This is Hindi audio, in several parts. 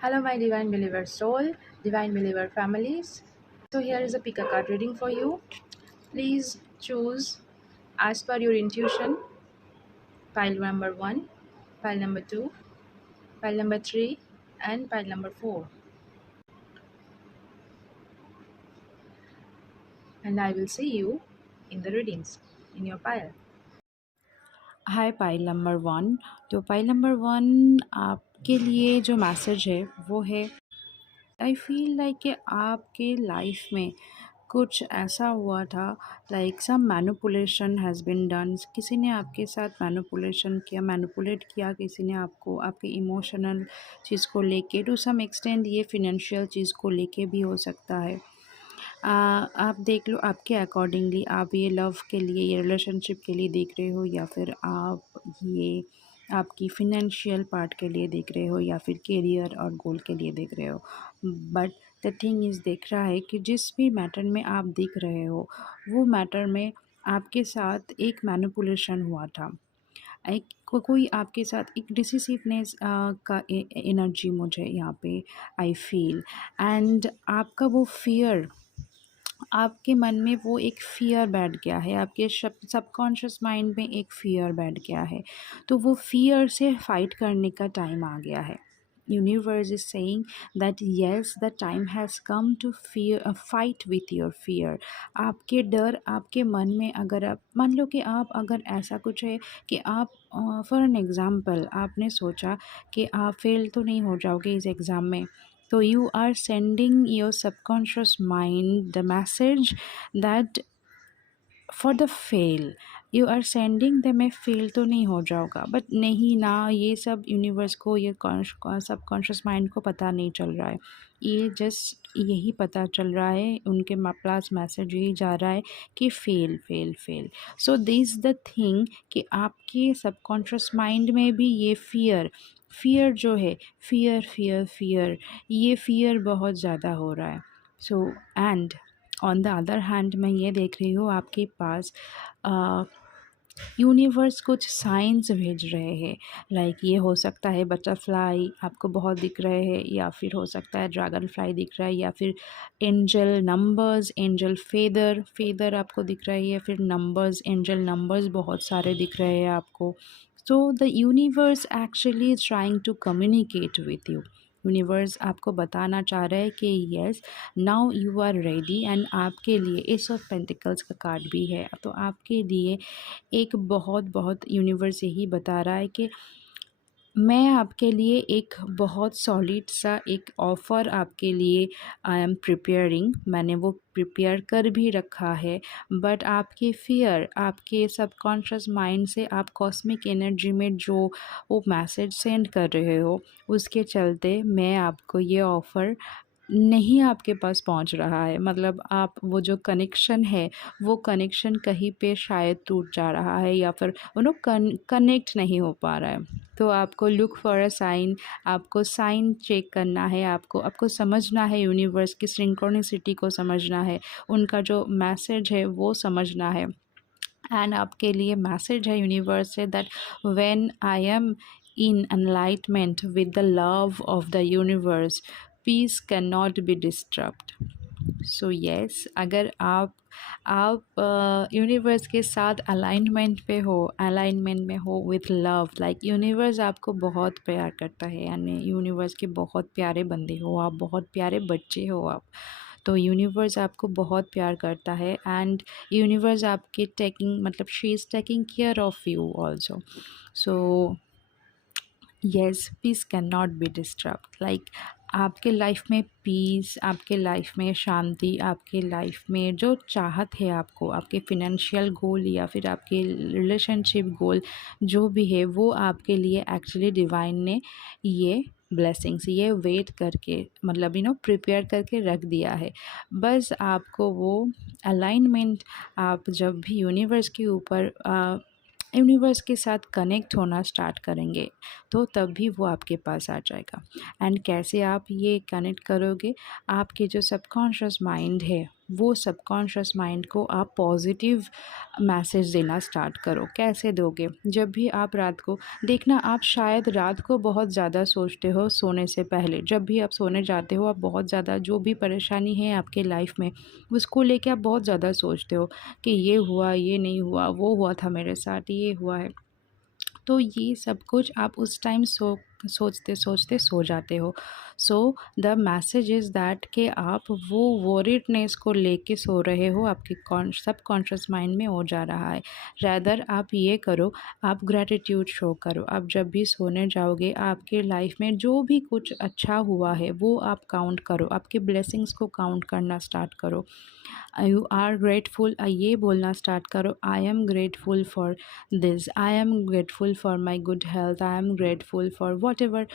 Hello, my divine believer soul, divine believer families. So, here is a pick a card reading for you. Please choose as per your intuition pile number 1, pile number 2, pile number 3, and pile number 4. And I will see you in the readings in your pile. Hi pile number one. तो पाइल नंबर वन आपके लिए जो मैसेज है वो है, आई फील लाइक कि आपके लाइफ में कुछ ऐसा हुआ था, like some manipulation has been done. किसी ने आपके साथ मैनिपुलेशन किया, मैनिपुलेट किया किसी ने आपको, आपके इमोशनल चीज़ को लेके, टू सम एक्सटेंड ये फिनेंशियल चीज़ को लेके भी हो सकता है। आप देख लो आपके अकॉर्डिंगली, आप ये लव के लिए, ये रिलेशनशिप के लिए देख रहे हो, या फिर आप ये आपकी फिनेंशियल पार्ट के लिए देख रहे हो, या फिर करियर और गोल के लिए देख रहे हो। बट द थिंग इज़, देख रहा है कि जिस भी मैटर में आप दिख रहे हो वो मैटर में आपके साथ एक मैनिपुलेशन हुआ था। एक कोई आपके साथ एक डिसिसिवनेस का एनर्जी मुझे यहाँ पे आई फील। एंड आपका वो फियर, आपके मन में वो एक फ़ियर बैठ गया है, आपके सबकॉन्शियस माइंड में एक फ़ियर बैठ गया है। तो वो फ़ियर से फ़ाइट करने का टाइम आ गया है। Universe is saying that yes, the time has come to fight with your fear. आपके डर, आपके मन में, अगर आप मान लो कि आप, अगर ऐसा कुछ है कि आप, फॉर एन एग्ज़ाम्पल, आपने सोचा कि आप फेल तो नहीं हो जाओगे इस एग्ज़ाम में, so you are sending your subconscious mind the message that for the fail, you are sending the, मैं फेल तो नहीं हो जाऊँगा। बट नहीं ना, ये सब यूनिवर्स को, ये सबकॉन्शियस माइंड को पता नहीं चल रहा है। ये जस्ट यही पता चल रहा है, उनके पास मैसेज यही जा रहा है कि fail fail fail. So this the thing कि आपके सबकॉन्शियस माइंड में भी ये फियर जो है, फियर फियर फियर, ये फियर बहुत ज़्यादा हो रहा है। So and on the other hand मैं ये देख रही हूँ आपके पास यूनिवर्स कुछ साइंस भेज रहे हैं। लाइक ये हो सकता है बटरफ्लाई आपको बहुत दिख रहे हैं, या फिर हो सकता है ड्रैगन फ्लाई दिख रहा है, या फिर angel numbers, angel feather feather आपको दिख रहा है, या फिर नंबर्स, एंजल नंबर्स बहुत सारे दिख रहे हैं आपको। So the universe actually is trying to communicate with you. Universe आपको बताना चाह रहा है कि yes, now you are ready. And आपके लिए एस ऑफ पेंटिकल्स का कार्ड भी है, तो आपके लिए एक बहुत बहुत यूनिवर्स यही बता रहा है कि मैं आपके लिए एक बहुत सॉलिड सा एक ऑफ़र आपके लिए आई एम प्रिपेयरिंग, मैंने वो प्रिपेयर कर भी रखा है। बट आपके फियर, आपके सबकॉन्शियस माइंड से आप कॉस्मिक एनर्जी में जो वो मैसेज सेंड कर रहे हो, उसके चलते मैं आपको ये ऑफ़र नहीं आपके पास पहुंच रहा है। मतलब आप वो जो कनेक्शन है, वो कनेक्शन कहीं पे शायद टूट जा रहा है, या फिर कनेक्ट नहीं हो पा रहा है। तो आपको लुक फॉर अ साइन, आपको साइन चेक करना है, आपको आपको समझना है, यूनिवर्स की सिंक्रोनिसिटी को समझना है, उनका जो मैसेज है वो समझना है। एंड आपके लिए मैसेज है universe say that when I am in enlightenment with the love of the universe, peace cannot be disturbed. So yes, अगर आप यूनिवर्स के साथ अलाइनमेंट पे हो, अलाइनमेंट में हो विथ लव, लाइक यूनिवर्स आपको बहुत प्यार करता है, यानी यूनिवर्स के बहुत प्यारे बंदे हो आप, बहुत प्यारे बच्चे हो आप। तो यूनिवर्स आपको बहुत प्यार करता है, एंड यूनिवर्स आपके टेकिंग, मतलब she is taking care of you also. So yes, piece can not be disturb. Like आपके लाइफ में पीस, आपके लाइफ में शांति, आपके लाइफ में जो चाहत है आपको, आपके फिनेंशियल गोल या फिर आपके रिलेशनशिप गोल जो भी है, वो आपके लिए एक्चुअली डिवाइन ने ये ब्लेसिंग्स, ये वेट करके, मतलब प्रिपेयर करके रख दिया है। बस आपको वो अलाइनमेंट, आप जब भी यूनिवर्स के ऊपर यूनिवर्स के साथ कनेक्ट होना स्टार्ट करेंगे, तो तब भी वो आपके पास आ जाएगा। एंड कैसे आप ये कनेक्ट करोगे, आपके जो सबकॉन्शियस माइंड है वो सबकॉन्शियस माइंड को आप पॉजिटिव मैसेज देना स्टार्ट करो। कैसे दोगे? जब भी आप रात को देखना, आप शायद रात को बहुत ज़्यादा सोचते हो सोने से पहले। जब भी आप सोने जाते हो आप बहुत ज़्यादा जो भी परेशानी है आपके लाइफ में उसको लेके आप बहुत ज़्यादा सोचते हो कि ये हुआ, ये नहीं हुआ, वो हुआ था मेरे साथ, ये हुआ है। तो ये सब कुछ आप उस टाइम सोचते सोचते सो जाते हो। So the message is that कि आप वो वॉरिडनेस को लेके सो रहे हो, आपके सब कॉन्शियस माइंड में हो जा रहा है। रैदर आप ये करो, आप ग्रैटिट्यूड शो करो। आप जब भी सोने जाओगे आपके लाइफ में जो भी कुछ अच्छा हुआ है वो आप काउंट करो, आपके ब्लेसिंग्स को काउंट करना स्टार्ट करो। यू आर ग्रेटफुल, ये बोलना स्टार्ट करो, I am grateful for this, I am grateful for my good health, I am grateful for whatever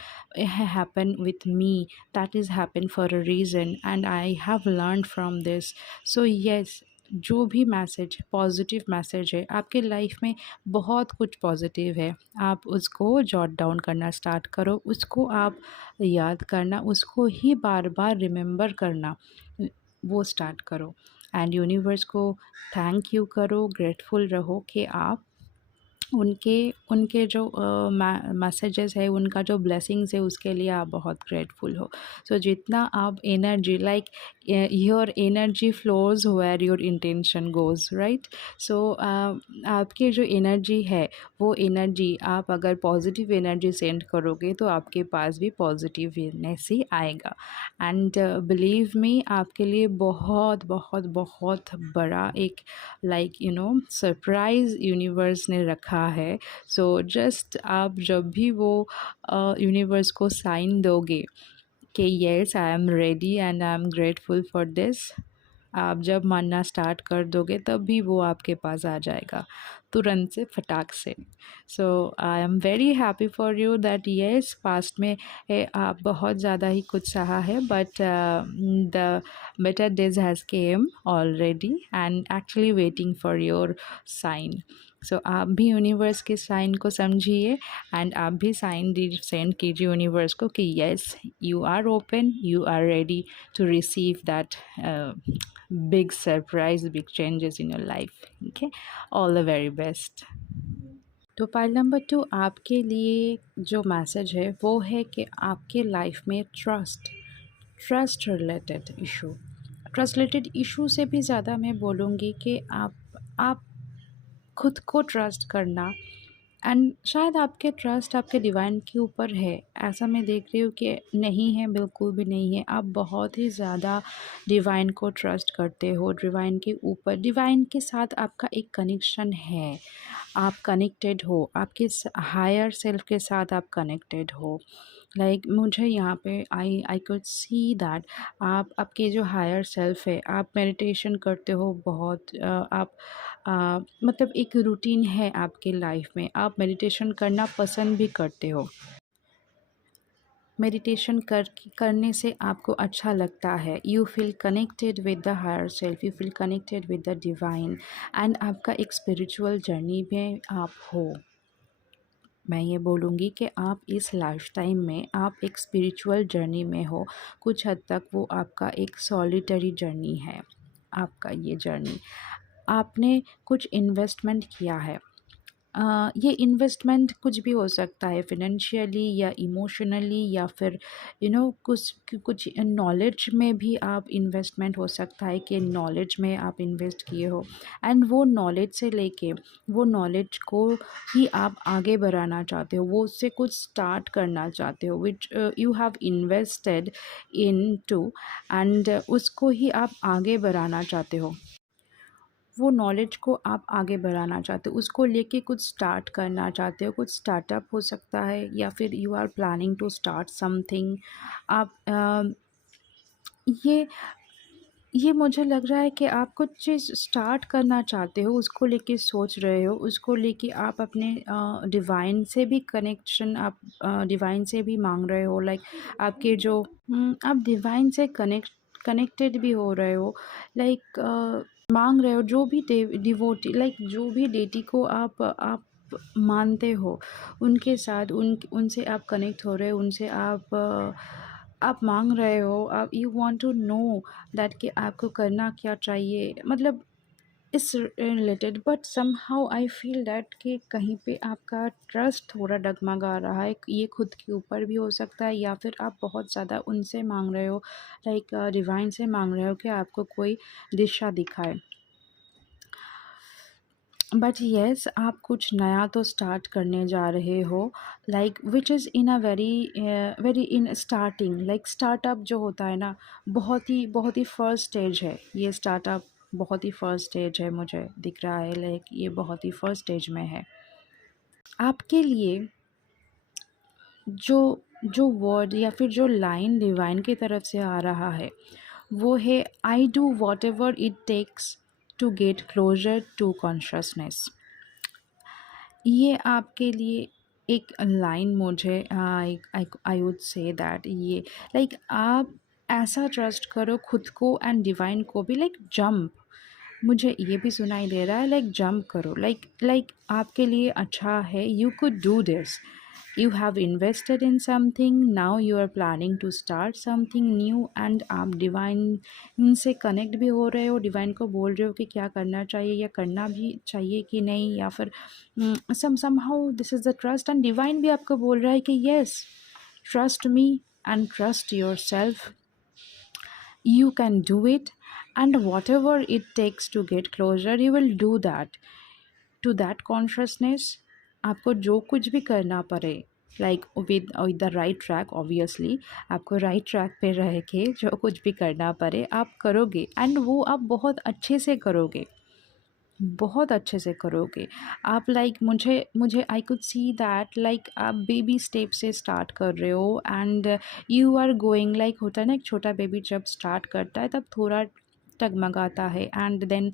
happened with me, that is happened for a reason and I have learned from this. So yes, जो भी मैसेज पॉजिटिव मैसेज है आपके लाइफ में, बहुत कुछ पॉजिटिव है, आप उसको जॉट डाउन करना स्टार्ट करो, उसको आप याद करना, उसको ही बार बार रिमेंबर करना, वो स्टार्ट करो। एंड यूनिवर्स को थैंक यू करो, ग्रेटफुल रहो कि आप उनके उनके जो मैसेजेस है, उनका जो ब्लेसिंग्स है उसके लिए आप बहुत ग्रेटफुल हो। सो जितना आप energy like your energy flows where your intention goes, right? So आपकी जो एनर्जी है वो एनर्जी आप अगर पॉजिटिव एनर्जी सेंड करोगे तो आपके पास भी पॉजिटिवनेस ही आएगा। एंड बिलीव मी, आपके लिए बहुत बहुत बहुत बड़ा एक सरप्राइज़ यूनिवर्स ने रखा है। सो जस्ट आप जब भी वो यूनिवर्स को साइन दोगे कि yes I am ready and I am grateful for this, आप जब मानना स्टार्ट कर दोगे तब भी वो आपके पास आ जाएगा तुरंत से, फटाक से। So I am very happy for you that yes, past में आप बहुत ज़्यादा ही कुछ सहा है, but the better days has came already and actually waiting for your sign. So आप भी यूनिवर्स के साइन को समझिए एंड आप भी साइन सेंड कीजिए यूनिवर्स को कि yes, you are open, you are ready to receive that big surprise, big changes in your life. Okay, all the very best. तो पाइल नंबर 2, आपके लिए जो मैसेज है वो है कि आपके लाइफ में ट्रस्ट रिलेटेड इशू से भी ज़्यादा मैं बोलूँगी कि आप खुद को ट्रस्ट करना, एंड शायद आपके ट्रस्ट आपके डिवाइन के ऊपर है, ऐसा मैं देख रही हूँ कि नहीं है, बिल्कुल भी नहीं है। आप बहुत ही ज़्यादा डिवाइन को ट्रस्ट करते हो, डिवाइन के ऊपर, डिवाइन के साथ आपका एक कनेक्शन है, आप कनेक्टेड हो, आपके हायर सेल्फ के साथ आप कनेक्टेड हो। मुझे यहाँ पे आई कुड सी दैट आप, आपके जो हायर सेल्फ है, आप मेडिटेशन करते हो बहुत, आप मतलब एक रूटीन है आपके लाइफ में, आप मेडिटेशन करना पसंद भी करते हो। मेडिटेशन करने से आपको अच्छा लगता है, you feel connected with the higher self, you feel connected with the divine, and आपका एक स्पिरिचुअल जर्नी में आप हो। मैं ये बोलूँगी कि आप इस लाइफ टाइम में आप एक स्पिरिचुअल जर्नी में हो, कुछ हद तक वो आपका एक सॉलिटरी जर्नी है। आपका ये जर्नी, आपने कुछ इन्वेस्टमेंट किया है, ये इन्वेस्टमेंट कुछ भी हो सकता है, फिनेंशियली या इमोशनली, या फिर कुछ नॉलेज में भी आप इन्वेस्टमेंट हो सकता है कि नॉलेज में आप इन्वेस्ट किए हो, एंड वो नॉलेज से लेके वो नॉलेज को ही आप आगे बढ़ाना चाहते हो, वो उससे कुछ स्टार्ट करना चाहते हो, which you have invested in to, and उसको ही आप आगे बढ़ाना चाहते हो, वो नॉलेज को आप आगे बढ़ाना चाहते हो, उसको लेके कुछ स्टार्ट करना चाहते हो, कुछ स्टार्टअप हो सकता है, या फिर you are planning to start something. आप ये मुझे लग रहा है कि आप कुछ चीज़ स्टार्ट करना चाहते हो, उसको लेके सोच रहे हो, उसको लेके आप अपने डिवाइन से भी कनेक्शन, आप डिवाइन से भी मांग रहे हो, आपके जो आप डिवाइन से कनेक्टेड भी हो रहे हो, मांग रहे हो, जो भी डिवोटी, जो भी डेटी को आप मानते हो, उनके साथ उनसे आप कनेक्ट हो रहे हो, उनसे आप आप माँग रहे हो, आप you want to know that कि आपको करना क्या चाहिए, मतलब इस related. But somehow I feel that कि कहीं पे आपका ट्रस्ट थोड़ा डगमगा रहा है। ये खुद के ऊपर भी हो सकता है, या फिर आप बहुत ज़्यादा उनसे मांग रहे हो, लाइक डिवाइन से मांग रहे हो कि आपको कोई दिशा दिखाए। बट येस, आप कुछ नया तो स्टार्ट करने जा रहे हो, like which is in a very very in starting, like startup जो होता है ना, बहुत ही फर्स्ट स्टेज है ये स्टार्टअप। बहुत ही फर्स्ट स्टेज है, मुझे दिख रहा है, लाइक ये बहुत ही फर्स्ट स्टेज में है आपके लिए। जो जो वर्ड या फिर जो लाइन डिवाइन की तरफ से आ रहा है, वो है, I do whatever it takes to get closer to consciousness. ये आपके लिए एक लाइन, मुझे I I would say that ये, लाइक आप ऐसा ट्रस्ट करो खुद को एंड डिवाइन को भी, लाइक जंप। मुझे ये भी सुनाई दे रहा है, लाइक जंप करो, लाइक आपके लिए अच्छा है, you could do this. You have invested in something, now you are planning to start something new, and आप डिवाइन से कनेक्ट भी हो रहे हो, डिवाइन को बोल रहे हो कि क्या करना चाहिए या करना भी चाहिए कि नहीं, या फिर somehow this is the trust, and divine भी आपको बोल रहा है कि yes, trust me and trust yourself, you can do it, and whatever it takes to get closer, you will do that to that consciousness. आपको जो कुछ भी करना पड़े, like with the right track, obviously आपको राइट ट्रैक पे रह के जो कुछ भी करना पड़े आप करोगे, एंड वो आप बहुत अच्छे से करोगे, बहुत अच्छे से करोगे आप। लाइक मुझे मुझे I could see that, like आप बेबी स्टेप से स्टार्ट कर रहे हो, and you are going, like होता है ना, एक छोटा बेबी जब स्टार्ट करता है तब थोड़ा टगमगाता है, एंड देन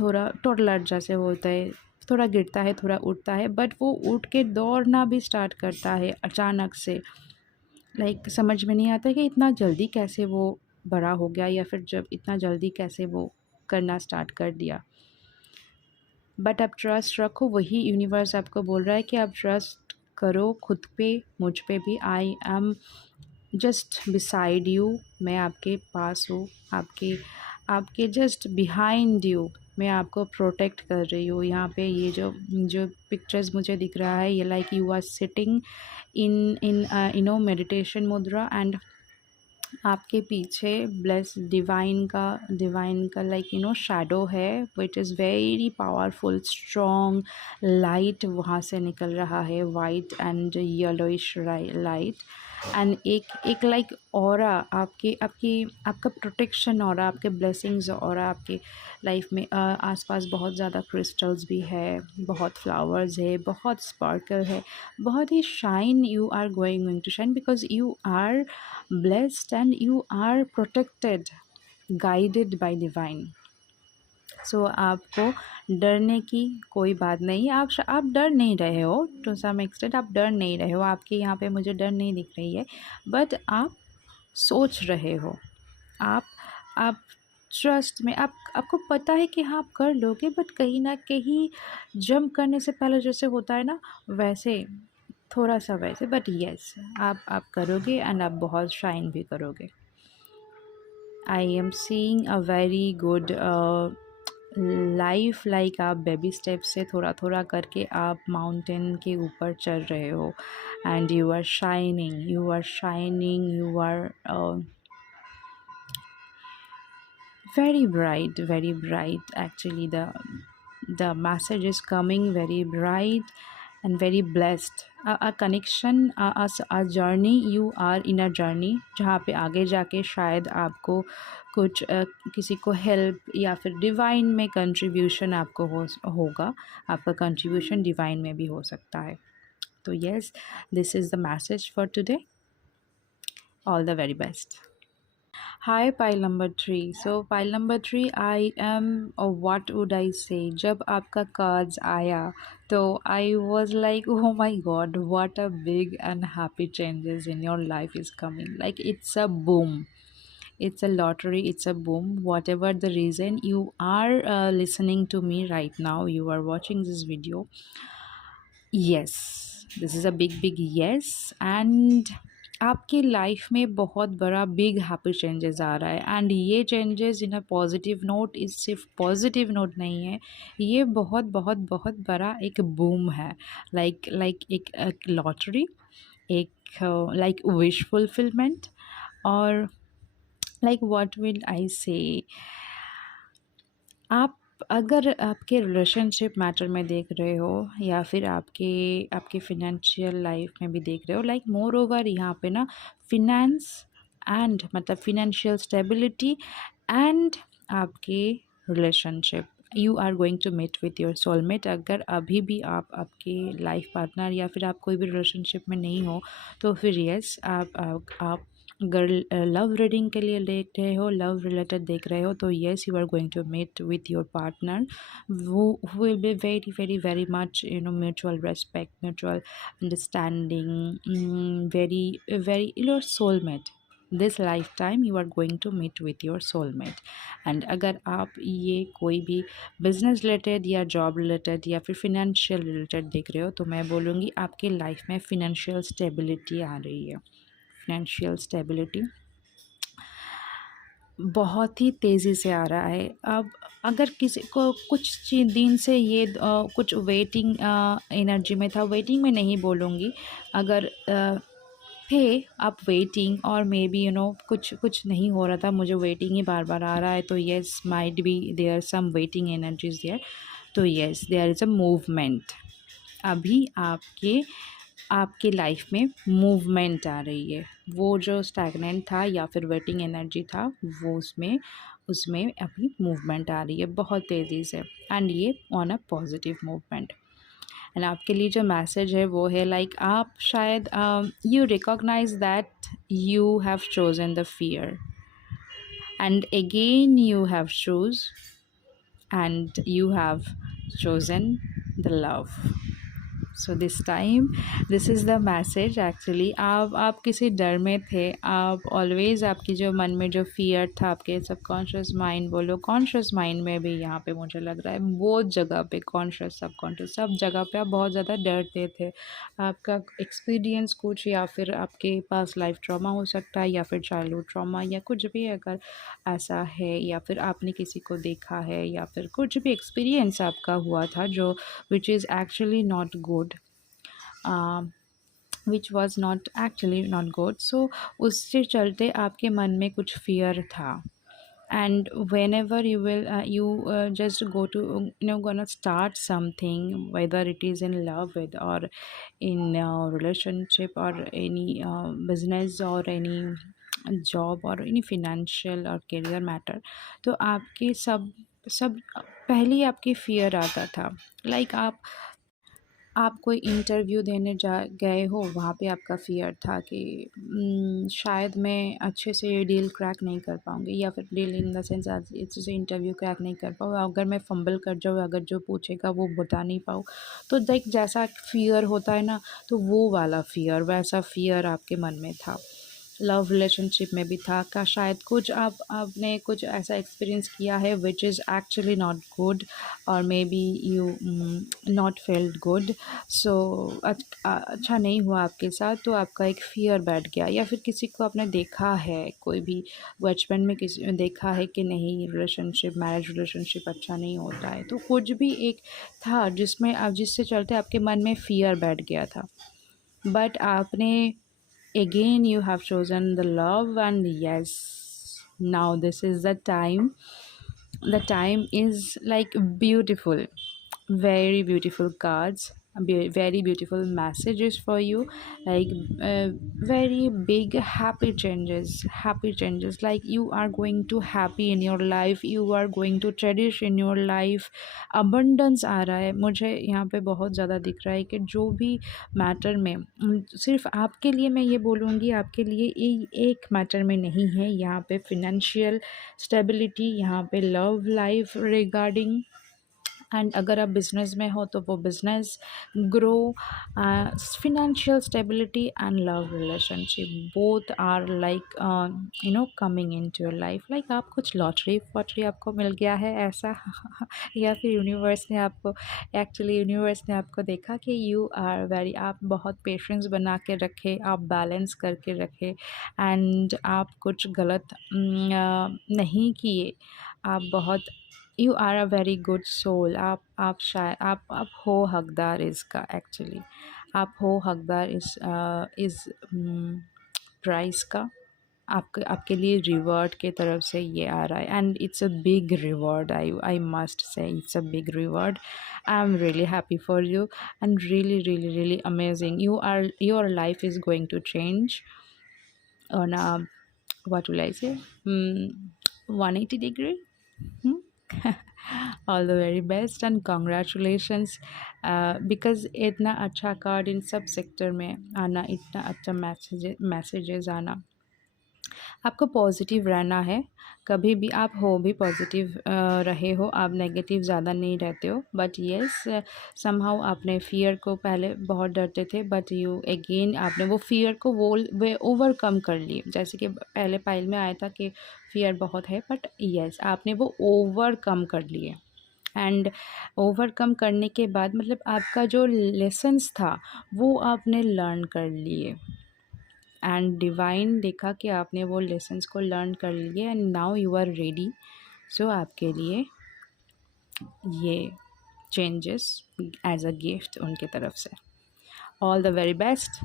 थोड़ा टोडलर जैसे होता है, थोड़ा गिरता है, थोड़ा उठता है, बट वो उठ के दौड़ना भी स्टार्ट करता है अचानक से। लाइक समझ में नहीं आता कि इतना जल्दी कैसे वो बड़ा हो गया, या फिर जब इतना जल्दी कैसे वो करना स्टार्ट कर दिया। बट आप ट्रस्ट रखो, वही यूनिवर्स आपको बोल रहा है कि आप ट्रस्ट करो खुद पे, मुझ पे भी। I am just beside you, मैं आपके पास हूँ, आपके आपके जस्ट बिहाइंड यू, मैं आपको प्रोटेक्ट कर रही हूँ। यहाँ पे ये जो जो पिक्चर्स मुझे दिख रहा है, ये like you are sitting in in meditation mudra, and आपके पीछे ब्लेस डिवाइन का लाइक शैडो है, which is very powerful, strong light वहाँ से निकल रहा है, white and yellowish light, and एक लाइक ऑरा आपके आपकी आपका प्रोटेक्शन ऑरा, आपके ब्लेसिंग्स ऑरा आपके लाइफ में। आसपास बहुत ज़्यादा क्रिस्टल्स भी है, बहुत फ्लावर्स है, बहुत स्पार्कल है, बहुत ही shine, you are going to shine because you are blessed and you are protected, guided by divine। So आपको डरने की कोई बात नहीं, आप डर नहीं रहे हो, टू सम एक्सटेंट आप डर नहीं रहे हो, आपके यहाँ पे मुझे डर नहीं दिख रही है, बट आप सोच रहे हो, आप आप ट्रस्ट में, आपको पता है कि हाँ आप कर लोगे, बट कहीं ना कहीं जंप करने से पहले जैसे होता है ना, वैसे थोड़ा सा वैसे, बट यस आप करोगे, एंड आप बहुत शाइन भी करोगे। I am seeing a very good life, like आप बेबी स्टेप से थोड़ा थोड़ा करके आप माउंटेन के ऊपर चढ़ रहे हो, and you are shining, you are shining, you are very bright, actually the message is coming very bright and very blessed, a connection, a journey, you are in a journey जहाँ पे आगे जाके शायद आपको कुछ किसी को हेल्प या फिर डिवाइन में कंट्रीब्यूशन आपको होगा, आपका कंट्रीब्यूशन डिवाइन में भी हो सकता है। तो yes, this is the message for today, all the very best. Hi, pile number three. So pile number three, I am, or what would I say? जब आपका cards आया, तो I was like, oh my God, what a big and happy changes in your life is coming. Like it's a boom. It's a lottery. It's a boom. Whatever the reason, you are listening to me right now. You are watching this video. Yes, this is a big yes, and आपकी लाइफ में बहुत बड़ा बिग हैप्पी चेंजेस आ रहा है, एंड ये changes in a positive note, इस सिर्फ पॉजिटिव नोट नहीं है, ये बहुत बहुत बहुत बड़ा एक बूम है। लाइक एक लॉटरी, एक लाइक विश फुलफिलमेंट, और लाइक व्हाट विल आई से, आप अगर आपके रिलेशनशिप मैटर में देख रहे हो, या फिर आपके आपके फिनेंशियल लाइफ में भी देख रहे हो, लाइक मोर ओवर यहाँ पे ना फिनेंस एंड मतलब फिनेंशियल स्टेबिलिटी एंड आपके relationship, you are going to meet with your soulmate. अगर अभी भी आप आपके लाइफ पार्टनर या फिर आप कोई भी रिलेशनशिप में नहीं हो, तो फिर यस, आप अगर लव रीडिंग के लिए देख रहे हो, लव रिलेटेड देख रहे हो, तो yes, you are going to meet with your partner वो will be very very very much mutual respect, mutual understanding, very very your soulmate. This lifetime you are going to meet with your soulmate. And अगर आप ये कोई भी बिजनेस रिलेटेड या जॉब रिलेटेड या फिर फिनेंशियल रिलेटेड देख रहे हो, तो मैं बोलूँगी आपकी लाइफ में फिनेंशियल स्टेबिलिटी आ रही है। फाइनेंशियल स्टेबिलिटी बहुत ही तेज़ी से आ रहा है। अब अगर किसी को कुछ दिन से ये कुछ वेटिंग एनर्जी में था, वेटिंग में नहीं बोलूँगी, अगर थे आप वेटिंग, और मे बी कुछ कुछ नहीं हो रहा था, मुझे वेटिंग ही बार बार आ रहा है, तो yes, might be there some waiting energies there, तो yes, there is a movement. अभी आपके लाइफ में मूवमेंट आ रही है। वो जो स्टैगनेंट था या फिर वेटिंग एनर्जी था, वो उसमें उसमें अभी मूवमेंट आ रही है बहुत तेज़ी से, एंड ये on a positive movement. And आपके लिए जो मैसेज है वो है, लाइक आप शायद you recognise that you have chosen the fear, and again you have choose, and you have chosen the love. So this time this is the message. Actually आप किसी डर में थे, आप ऑलवेज़ आपकी जो मन में जो फियर था, आपके सबकॉन्शियस माइंड बोलो, कॉन्शियस माइंड में भी यहाँ पे मुझे लग रहा है बहुत जगह पे, कॉन्शियस सबकॉन्शियस सब जगह पे आप बहुत ज़्यादा डरते थे। आपका एक्सपीरियंस कुछ, या फिर आपके पास लाइफ ट्रॉमा हो सकता है, या फिर चाइल्डहुड ट्रॉमा, या कुछ भी अगर ऐसा है, या फिर आपने किसी को देखा है, या फिर कुछ भी एक्सपीरियंस आपका हुआ था जो which is actually not good, which was not actually not good, so उससे चलते आपके मन में कुछ फियर था। And whenever you will just go to gonna start something, whether it is in love with or in relationship or any business or any job or any financial or career matter, तो आपके सब सब पहले ही आपके फियर आता था। लाइक आप कोई इंटरव्यू देने जा गए हो, वहाँ पे आपका फ़ियर था कि शायद मैं अच्छे से ये डील क्रैक नहीं कर पाऊँगी, या फिर डील इन द सेंस अच्छे से इंटरव्यू क्रैक नहीं कर पाऊँ, अगर मैं फंबल कर जाऊँ, अगर जो पूछेगा वो बता नहीं पाऊँ, तो लाइक जैसा फ़ियर होता है ना, तो वो वाला फ़ियर, वैसा फ़ियर आपके मन में था। लव रिलेशनशिप में भी था का शायद कुछ आपने कुछ ऐसा एक्सपीरियंस किया है which is actually not good, और maybe you not felt good, so अच्छा नहीं हुआ आपके साथ, तो आपका एक फ़ियर बैठ गया। या फिर किसी को आपने देखा है, कोई भी बचपन में किसी ने देखा है कि नहीं, रिलेशनशिप मैरिज रिलेशनशिप अच्छा नहीं होता है, तो कुछ भी एक था जिसमें आप जिससे चलते आपके मन में फ़ियर बैठ गया था, बट आपने again you have chosen the love, and yes, now this is the time is like beautiful, very beautiful cards, very beautiful messages for you, like very big happy changes, like you are going to happy in your life, you are going to cherish in your life, abundance आ रहा है मुझे यहाँ पे बहुत ज़्यादा दिख रहा है कि जो भी मैटर में सिर्फ आपके लिए, मैं ये बोलूँगी आपके लिए एक मैटर में नहीं है, यहाँ पे फिनेंशियल स्टेबिलिटी, यहाँ पे लव लाइफ रिगार्डिंग एंड अगर आप बिजनेस में हो तो वो business grow, financial stability and love relationship both are like coming into your life, like आप कुछ लॉटरी वॉटरी आपको मिल गया है ऐसा या फिर यूनिवर्स ने आपको, एक्चुअली यूनिवर्स ने आपको देखा कि यू आर वेरी, आप बहुत पेशेंस बना के रखे, आप बैलेंस करके रखे एंड आप कुछ गलत नहीं किए, आप बहुत, you are a very good soul, आप शायद आप हो हकदार इसका, एक्चुअली आप हो हकदार इस प्राइस का, आपके आपके लिए रिवॉर्ड के तरफ से ये आ रहा है and it's a big reward, I must say it's a big reward. I am really happy for you and really really really amazing. You are, your life is going to change on a, what will I say, 180 degree. Hmm? All the very best and congratulations, because इतना अच्छा कार्ड इन सब सेक्टर में आना, इतना अच्छा मैसेजेस आना, आपको पॉजिटिव रहना है. कभी भी आप हो भी पॉजिटिव रहे हो, आप नेगेटिव ज़्यादा नहीं रहते हो, बट येस समहाउ आपने फ़ियर को, पहले बहुत डरते थे बट यू अगेन आपने वो फ़ियर को वो ओवरकम कर लिए. जैसे कि पहले पाइल में आया था कि फ़ियर बहुत है, बट येस आपने वो ओवरकम कर लिए एंड ओवरकम करने के बाद मतलब आपका जो लेसन्स था वो आपने लर्न कर लिए एंड डिवाइन देखा कि आपने वो लेसन्स को लर्न कर लिए and now you are ready. So आपके लिए ये चेंजेस एज अ गिफ्ट उनके तरफ से. All the very best.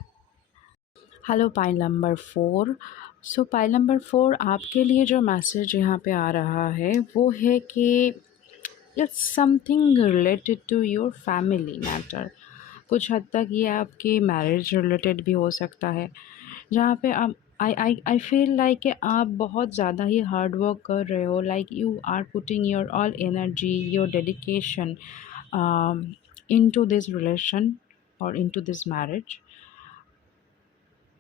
Hello pile number 4. So pile number 4, आपके लिए जो मैसेज यहाँ पे आ रहा है वो है कि it's something related to your family matter. कुछ हद तक ये आपके मैरिज रिलेटेड भी हो सकता है, जहाँ पे आप, आई फील लाइक कि आप बहुत ज़्यादा ही हार्ड वर्क कर रहे हो, like you are putting your all energy, your dedication into this relation or into this marriage,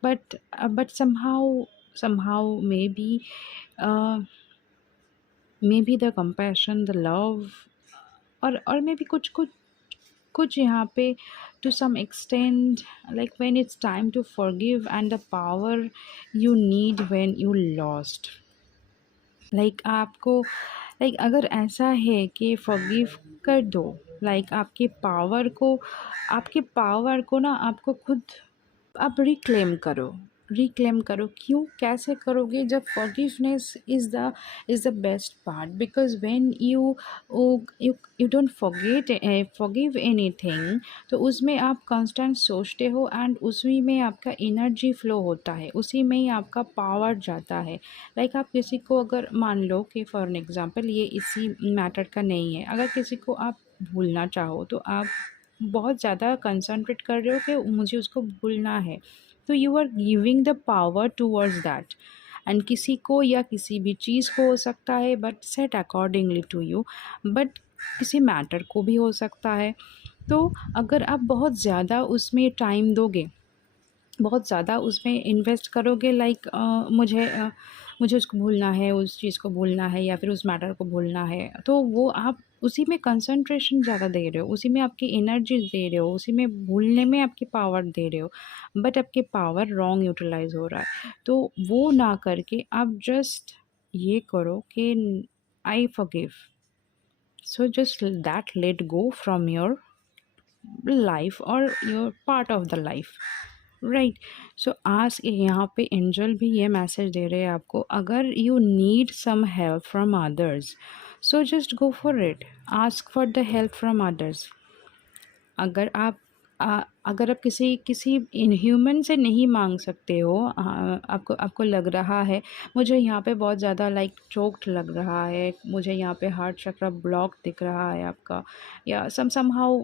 but somehow uh, maybe the compassion, the love, और मे बी कुछ कुछ कुछ यहाँ पे to some extent, like when it's time to forgive and the power you need when you lost, like आपको, लाइक अगर ऐसा है कि फॉरगिव कर दो, लाइक आपके पावर को ना आपको खुद आप रिक्लेम करो. क्यों, कैसे करोगे, जब forgiveness is the best part, because when you don't forgive anything, तो उसमें आप कांस्टेंट सोचते हो एंड उसी में आपका एनर्जी फ्लो होता है, उसी में ही आपका पावर जाता है. लाइक आप किसी को, अगर मान लो कि फॉर एन एग्ज़ाम्पल ये इसी मैटर का नहीं है, अगर किसी को आप भूलना चाहो तो आप बहुत ज़्यादा कंसंट्रेट कर रहे हो कि मुझे उसको भूलना है, तो you are giving the power towards that. And किसी को या किसी भी चीज़ को हो सकता है, but set accordingly to you, but किसी मैटर को भी हो सकता है. तो अगर आप बहुत ज़्यादा उसमें टाइम दोगे, बहुत ज़्यादा उसमें इन्वेस्ट करोगे, लाइक मुझे उसको भूलना है, उस चीज़ को भूलना है या फिर उस मैटर को भूलना है, तो वो आप उसी में कंसंट्रेशन ज़्यादा दे रहे हो, उसी में आपकी एनर्जी दे रहे हो, उसी में भूलने में आपकी पावर दे रहे हो, बट आपके पावर रॉन्ग यूटिलाइज हो रहा है. तो वो ना करके आप जस्ट ये करो कि I forgive, so just that let go from your life और your part of the life, right. So आज यहाँ पे एंजल भी ये मैसेज दे रहे हैं आपको, अगर you need some help from others, so just go for it, ask for the help from others. अगर आप अगर आप किसी इनह्यूमन से नहीं मांग सकते हो, आपको लग रहा है मुझे यहाँ पे बहुत ज़्यादा लाइक चोक्ड लग रहा है, मुझे यहाँ पे हार्ट चक्र ब्लॉक दिख रहा है आपका, या समहाउ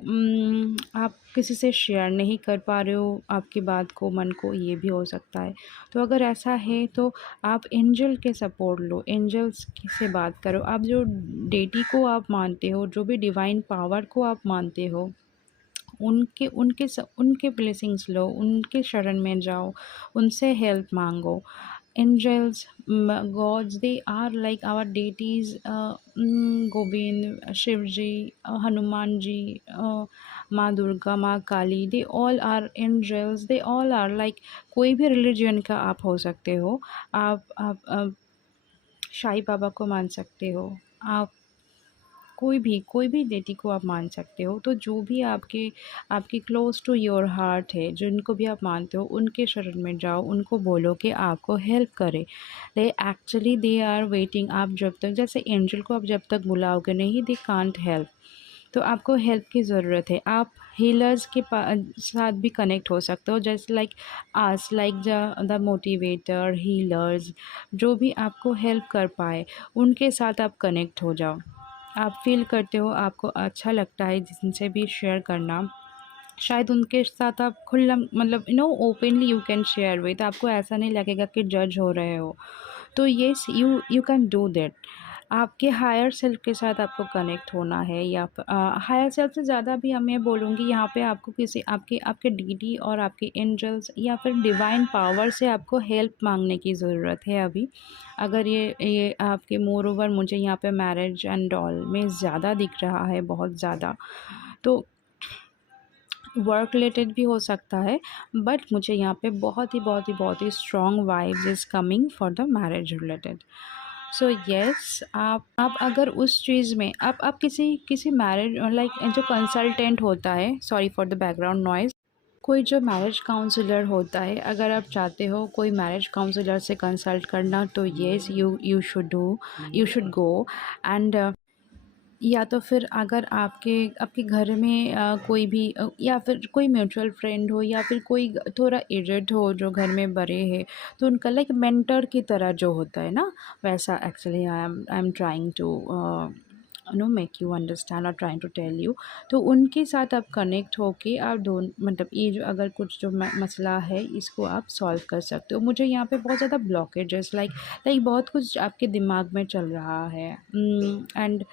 आप किसी से शेयर नहीं कर पा रहे हो आपकी बात को, मन को, ये भी हो सकता है. तो अगर ऐसा है तो आप एंजल के सपोर्ट लो, एंजल्स से बात करो. आप जो डेटी को आप मानते हो, जो भी डिवाइन पावर को आप मानते हो, उनके ब्लेसिंग्स लो, उनके शरण में जाओ, उनसे हेल्प मांगो. angels, gods, they are like our deities. Govind, Shivji, Hanumanji, माँ दुर्गा, माँ काली, they all are angels, they all are like, कोई भी रिलीजन का आप हो सकते हो। आप साईं बाबा को मान सकते हो, आप कोई भी डेटी को आप मान सकते हो। तो जो भी आपके क्लोज़ टू योर हार्ट है, जिनको भी आप मानते हो, उनके शरण में जाओ, उनको बोलो कि आपको हेल्प करें। They are waiting. आप जब तक, जैसे एंजल को आप जब तक बुलाओगे नहीं, दे कांट हेल्प। तो आपको हेल्प की ज़रूरत है। आप हीलर्स के साथ भी कनेक्ट हो सकते हो, जैसे like as like the motivator, healers, जो भी आपको हेल्प कर पाए, उनके साथ आप कनेक्ट हो जाओ। आप फ़ील करते हो, आपको अच्छा लगता है जिनसे भी शेयर करना, शायद उनके साथ आप खुला, मतलब openly you can share with, आपको ऐसा नहीं लगेगा कि जज हो रहे हो। तो yes, you can do that. आपके हायर सेल्फ के साथ आपको कनेक्ट होना है, या हायर सेल्फ से ज़्यादा भी मैं बोलूँगी यहाँ पे, आपको किसी आपके आपके डीडी और आपके एंजल्स या फिर डिवाइन पावर से आपको हेल्प मांगने की ज़रूरत है अभी। अगर ये आपके मोर ओवर मुझे यहाँ पे मैरिज एंड ऑल में ज़्यादा दिख रहा है, बहुत ज़्यादा। तो वर्क रिलेटेड भी हो सकता है, बट मुझे यहाँ पे बहुत ही strong vibes is coming for the marriage related. So yes, आप अगर उस चीज़ में आप किसी मैरिज, लाइक जो कंसल्टेंट होता है, sorry for the background noise, कोई जो मैरिज काउंसलर होता है, अगर आप चाहते हो कोई मैरिज काउंसलर से कंसल्ट करना, तो yes, you should go. And या तो फिर अगर आपके आपके घर में कोई भी या फिर कोई म्यूचुअल फ्रेंड हो, या फिर कोई थोड़ा एजेड हो जो घर में बड़े हैं, तो उनका लाइक मेंटर की तरह जो होता है ना, वैसा actually I am trying to make you understand और ट्राइंग टू टेल यू। तो उनके साथ आप कनेक्ट होके आप दोनों, मतलब ये जो अगर कुछ जो मसला है, इसको आप सॉल्व कर सकते हो। मुझे यहाँ पे बहुत ज़्यादा ब्लॉकेजेस, लाइक बहुत कुछ आपके दिमाग में चल रहा है, and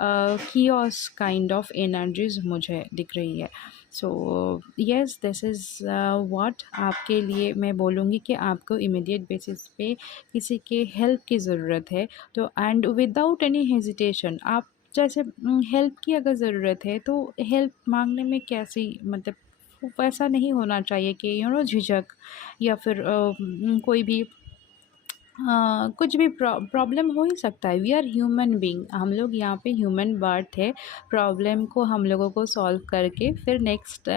chaos kind of energies मुझे दिख रही है। So yes, this is what आपके लिए मैं बोलूँगी कि आपको इमीडिएट बेसिस पे किसी के हेल्प की ज़रूरत है। तो एंड विदाउट एनी हेजिटेशन, आप जैसे हेल्प की अगर ज़रूरत है, तो हेल्प मांगने में कैसी, मतलब वैसा नहीं होना चाहिए कि झिझक, या फिर कोई भी कुछ भी प्रॉब्लम हो ही सकता है। वी आर ह्यूमन बीइंग, हम लोग यहाँ पे ह्यूमन बर्थ है। प्रॉब्लम को हम लोगों को सॉल्व करके फिर नेक्स्ट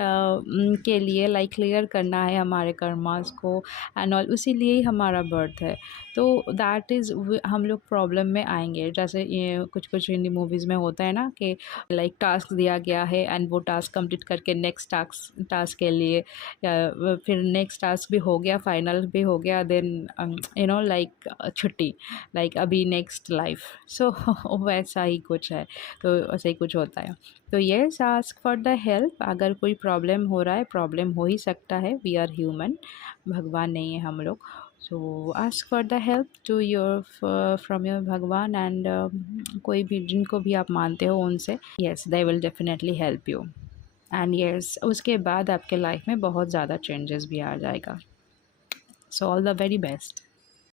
के लिए लाइक क्लियर करना है हमारे कर्मास को एंड ऑल, उसी लिए ही हमारा बर्थ है। तो दैट इज़, हम लोग प्रॉब्लम में आएंगे। जैसे ये कुछ कुछ हिंदी मूवीज़ में होता है ना, कि लाइक टास्क दिया गया है एंड वो टास्क कंप्लीट करके नेक्स्ट टास्क के लिए, या फिर नेक्स्ट टास्क भी हो गया, फाइनल भी हो गया, देन लाइक छुट्टी, लाइक अभी नेक्स्ट लाइफ। सो वैसा ही कुछ है, तो वैसा ही कुछ होता है। तो yes, ask for the help. अगर कोई प्रॉब्लम हो रहा है, प्रॉब्लम हो ही सकता है, वी आर ह्यूमन, भगवान नहीं है हम लोग। So ask for the help to your from your bhagwan, and कोई भी जिनको भी आप मानते हो उनसे, yes, they will definitely help you. And yes, उसके बाद आपके लाइफ में बहुत ज़्यादा चेंजेस भी आ जाएगा। So all the very best.